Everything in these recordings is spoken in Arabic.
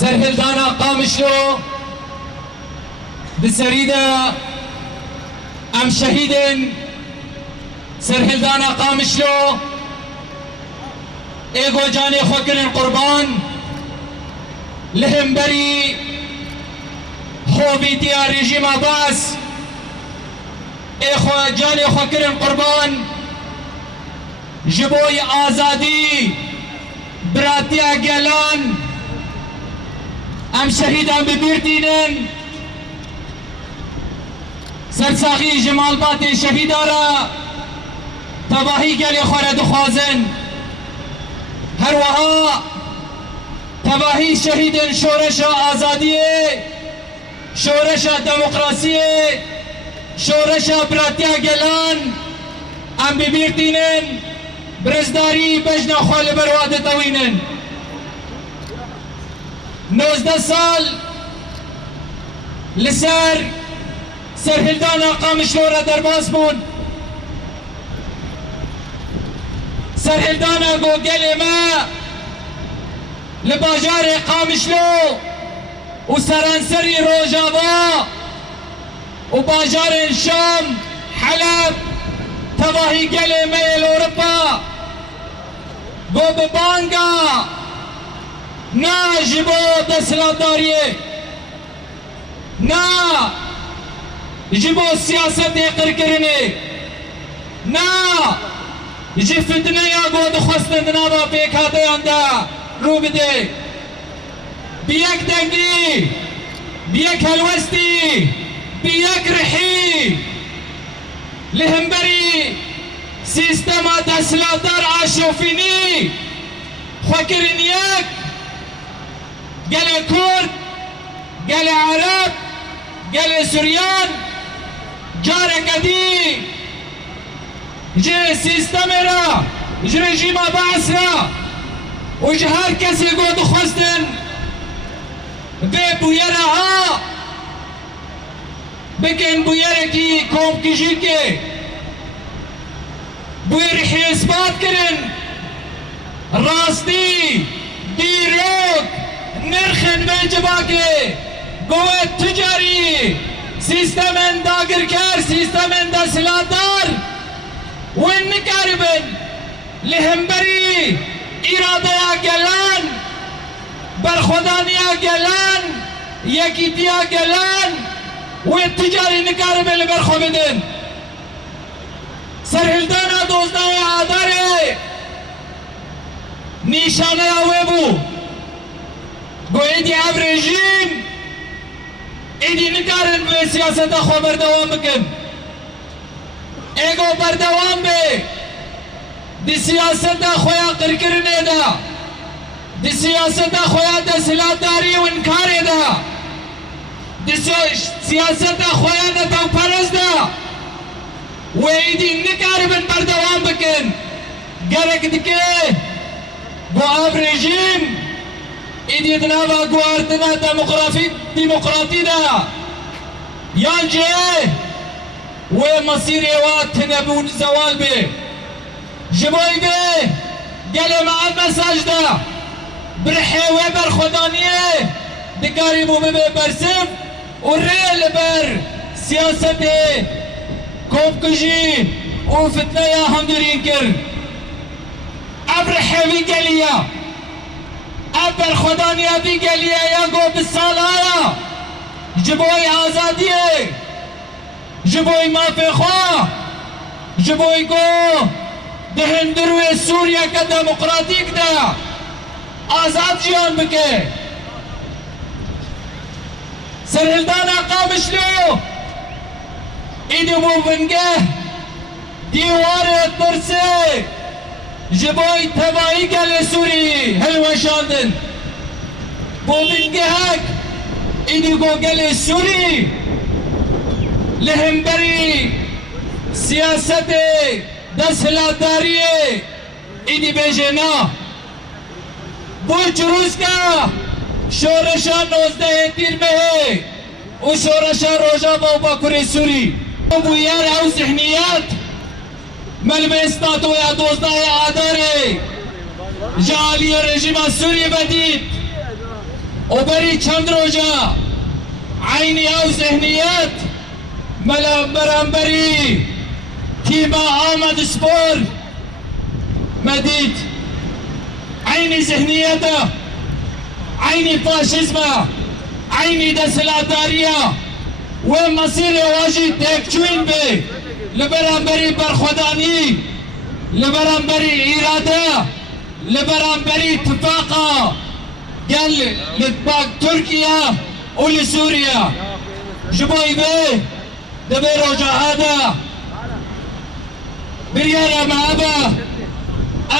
سرهلدانا قامشلو بسريدة ام شهيد سرهلدانا قامشلو ايگو جاني خوكرن قربان لهم بري خوبيتيا ريجيم عباس ايخو جاني خوكرن قربان جبوي آزادي براتيا گلان ام شهيدان ببيرتينن سرساخي جمال باتي شهيدارا تباهي گلی خوره دخوازن هر وها تباهی شهید شورش آزادیه شورش دموکراسیه شورش براتیا گلان ام ببیرتینن برزداری بجنا خوال برواده توینن 19 سال لسر سرهلدانا قامشلو درباس بون سرهلدانا گو گل ما لباجار قامشلو و سرانسری روجاوا و باجار الشام حلب تواهی گل ما الاوروبا گو ببانگا نا جبو دسلاتاریه نا جبو سیاست قرقرنه نا جی فتنه یا گود خواستند نابا پیکاته انده رو بده بیک دنگی بیک هلوستی بیک رحی لهمبری سیستم دسلاتر آشوفینی خوکرین یک گل کرد گل عرب گل سوریان جار قدی جه سیستم را جه رژیم عباس را و جه هر کسی گود خواستن به بویره ها بکن بویره کی کوم کشی که بویره اثبات کرن راستی دیروک نرخن به جبا که گوه تجاری سیستم داگرکر سیستم دسلاتدار وين نقاربن لهمبري إرادة جلان برخدانية جلان يكيديا جلان والتجاري نقاربن لبرخو بدن سرهلدانا دوزداي عاداري نيشانه اويبو قويدي عب رجيم ايدي نقارن بسياسة خبر دوام بكن ایگو بردوام بی دی سیاست خویا قرقرنه دا دی سیاست خویا دسلاتداری و انکاره دا دی سیاست خویا نتاو پرست دا و ایدی نکاربن بردوام بکن گرک دکه گو آب رژیم ایدی دنابا گو اردنا دموکراتی دا یان جه ومصير يوات نبون زوال به جبوي به قال مع المساج ده برحي وبر خدانيه دقاري مو به برسم والريل بر سياسته كوم كجي وفتنا يا همدرين كر ابرحي في قاليا ابر خدانيه في قاليا يا قو بالصلاة جبوي آزاديه جبوی مافی خواه جبوی گو دهندروی سوریا که دموکراتیک ده آزاد جیان بکه سرهلدانا قامشلو ایدو بوبنگه دیوار ترسه جبوی تبایی گل سوری هلوشاندن بوبنگه هک ایدو گو گل سوری لهمبری سیاست دسلاتداری ایدی بیجنا بوچ روز کا شورشا 19 تیر میں ہے و شورشا روجا بابا کری سوری بویار او ذهنیت ملمستات و یا دوزده آداره جعلی رژیم سوری بدید وبري چندروجا عيني او ذهنيات برانبري تيما آمد سپور مدید عيني ذهنيته عيني فاشيزمه عيني دسلاتاريه ومصير واجد تكچوين به لبرانبري برخوداني لبرانبري إرادة لبرانبري اتفاقا قال لاتفاق تركيا ولسوريا جبوي به دبي روجا هذا بريارة معبا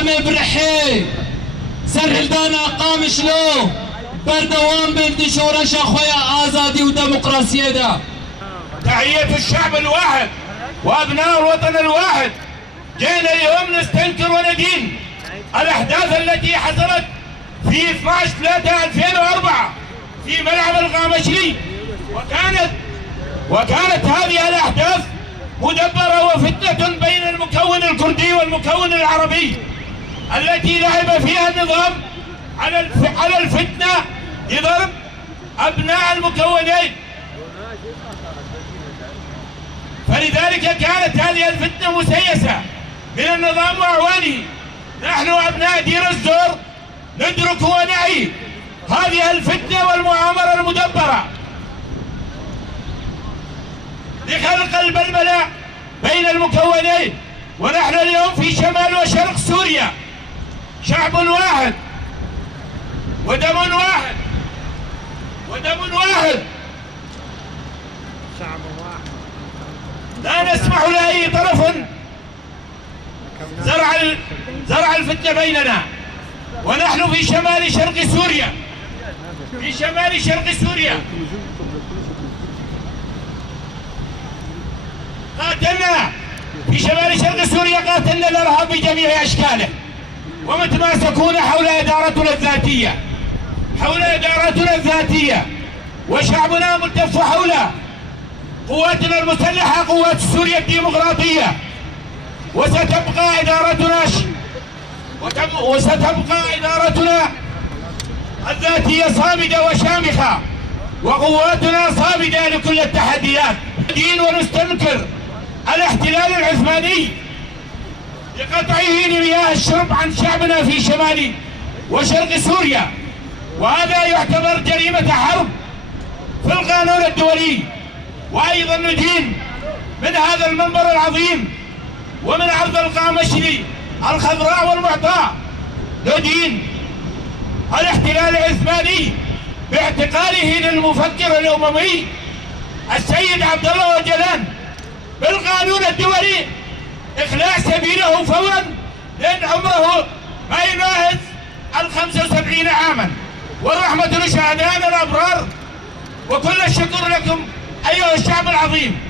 أمي برحي سرهلدانا قامش له بردوام بنتي شورش أخويا آزادي وديمقراطية ده. تحية الشعب الواحد وأبناء الوطن الواحد. جينا اليوم نستنكر وندين الأحداث التي حصلت في 12/3/2004 في ملعب الغامشلي، وكانت هذه الأحداث مدبرة وفتنة بين المكون الكردي والمكون العربي التي لعب فيها النظام على الفتنة لضرب أبناء المكونين. فلذلك كانت هذه الفتنة مسيسة من النظام وأعوانه. نحن أبناء دير الزور ندرك ونعي هذه الفتنة والمؤامرة المدبرة لخلق البلبلة بين المكونين. ونحن اليوم في شمال وشرق سوريا شعب واحد ودم واحد لا نسمح لأي طرف زرع الفتنة بيننا. ونحن في شمال شرق سوريا قاتلنا في شمال شرق سوريا، قاتلنا الإرهاب بجميع أشكاله ومتماسكون حول إدارتنا الذاتية وشعبنا ملتف حول قواتنا المسلحة، قوات سوريا الديمقراطية. وستبقى إدارتنا الذاتية صامدة وشامخة، وقواتنا صامدة لكل التحديات. ندين ونستنكر الاحتلال العثماني لقطعه لمياه الشرب عن شعبنا في شمال وشرق سوريا، وهذا يعتبر جريمة حرب في القانون الدولي. وأيضا ندين من هذا المنبر العظيم ومن عرض القامشلي الخضراء والمعطاء ندين الاحتلال العثماني باعتقاله للمفكر الأممي السيد عبد الله أوجلان بالقانون الدولي إخلاء سبيله فورا، لأن عمره ما يناهز 75 عاما. والرحمة لشهدائنا الأبرار، وكل الشكر لكم أيها الشعب العظيم.